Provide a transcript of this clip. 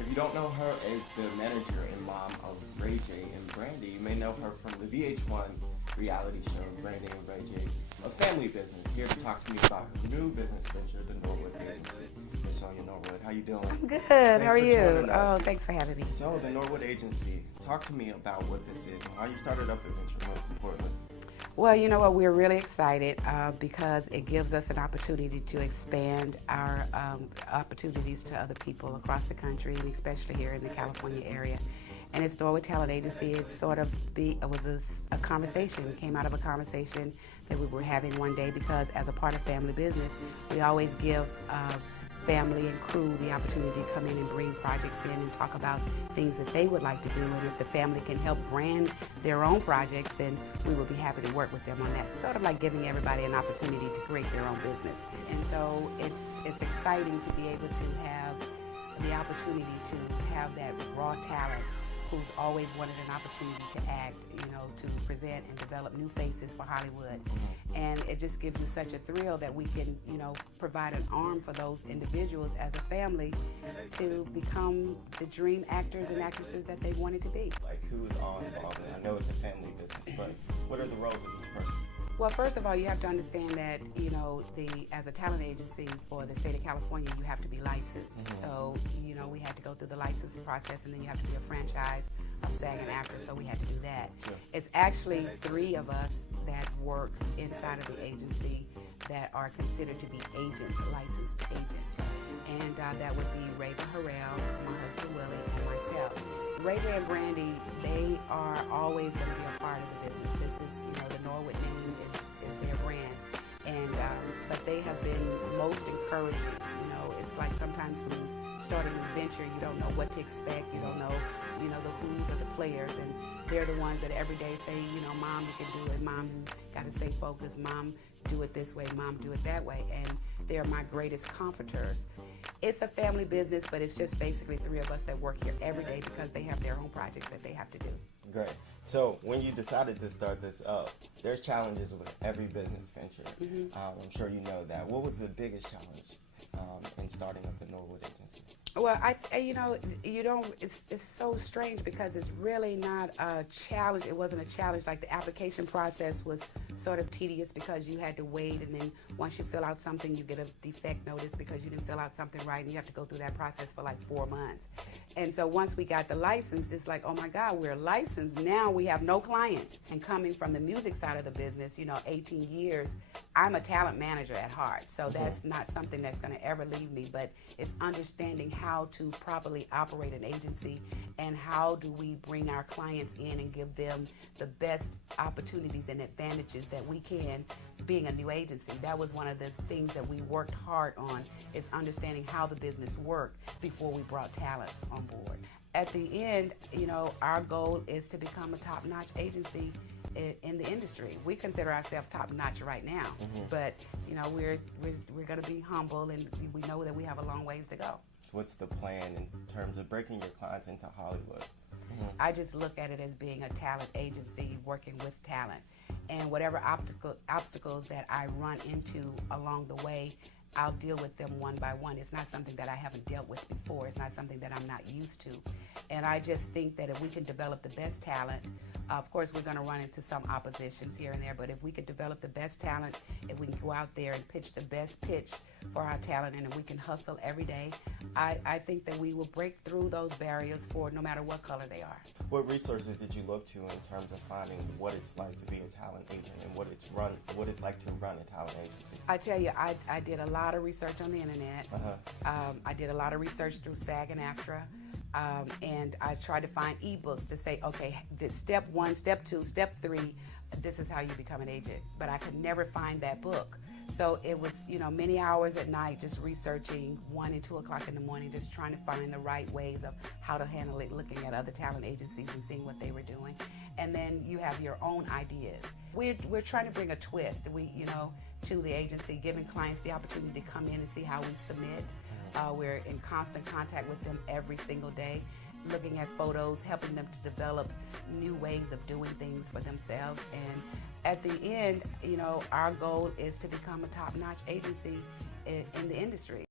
If you don't know her as the manager and mom of Ray J and Brandy, you may know her from the VH1 reality show, Brandy and Ray J, a family business. Here to talk to me about her new business venture, the Norwood Agency. Ms. Sonja Norwood, how you doing? I'm good. Thanks How are for you? joining us. Oh, thanks for having me. So, the Norwood Agency, talk to me about what this is and how you started up the venture, most importantly. Well, you know what? We're really excited because it gives us an opportunity to expand our opportunities to other people across the country, and especially here in the California area. And it's Norwood Talent Agency. It was a conversation. It came out of a conversation that we were having one day because, as a part of family business, we always give family and crew the opportunity to come in and bring projects in and talk about things that they would like to do, and if the family can help brand their own projects, then we will be happy to work with them on that. Sort of like giving everybody an opportunity to create their own business. And so it's exciting to be able to have the opportunity to have that raw talent who's always wanted an opportunity to act, to present and develop new faces for Hollywood. And it just gives you such a thrill that we can, provide an arm for those individuals as a family to become the dream actors and actresses that they wanted to be. Like, who's all involved in it? I know it's a family business, but what are the roles of each person? Well, first of all, you have to understand that, as a talent agency for the state of California, you have to be licensed. So, we had to go through the license process, and then you have to be a franchise of SAG-AFTRA, so we had to do that. Sure. It's actually 3 of us that works inside of the agency that are considered to be agents, licensed agents. And that would be Raven Harrell, my husband Willie, and myself. Ray J and Brandy, they are always going to be a part of the business. This is, the Norwood name is their brand. And, but they have been most encouraging. It's like sometimes when you start a new venture, you don't know what to expect. You don't know, the who's or the players. And they're the ones that every day say, Mom, you can do it. Mom, you got to stay focused. Mom, do it this way. Mom, do it that way. And they're my greatest comforters. It's a family business, but it's just basically 3 of us that work here every day because they have their own projects that they have to do. Great. So when you decided to start this up, there's challenges with every business venture. I'm sure you know that. What was the biggest challenge in starting up the Norwood Agency? Well, it's so strange because it's really not a challenge. It wasn't a challenge. Like, the application process was sort of tedious because you had to wait, and then once you fill out something, you get a defect notice because you didn't fill out something right, and you have to go through that process for like 4 months. And so once we got the license, it's like, oh my God, we're licensed. Now we have no clients. And coming from the music side of the business, 18 years, I'm a talent manager at heart. So that's not something that's going to ever leave me, but it's understanding how to properly operate an agency and how do we bring our clients in and give them the best opportunities and advantages that we can being a new agency. That was one of the things that we worked hard on, is understanding how the business worked before we brought talent on board. At the end, our goal is to become a top-notch agency in the industry. We consider ourselves top-notch right now, but we're going to be humble, and we know that we have a long ways to go. What's the plan in terms of breaking your clients into Hollywood? I just look at it as being a talent agency working with talent, and whatever obstacles that I run into along the way, I'll deal with them one by one. It's not something that I haven't dealt with before. It's not something that I'm not used to. And I just think that if we can develop the best talent, of course we're going to run into some oppositions here and there, but if we could develop the best talent, if we can go out there and pitch the best pitch for our talent, and if we can hustle every day, I think that we will break through those barriers for no matter what color they are. What resources did you look to in terms of finding what it's like to be a talent agent and what it's like to run a talent agency? I tell you, I did a lot of research on the internet. I did a lot of research through SAG-AFTRA. And I tried to find ebooks to say, okay, this step 1, step 2, step 3, this is how you become an agent. But I could never find that book. So it was, many hours at night just researching, 1 and 2 o'clock in the morning, just trying to find the right ways of how to handle it, looking at other talent agencies and seeing what they were doing. And then you have your own ideas. We're trying to bring a twist, to the agency, giving clients the opportunity to come in and see how we submit. We're in constant contact with them every single day, looking at photos, helping them to develop new ways of doing things for themselves. And at the end, our goal is to become a top-notch agency in the industry.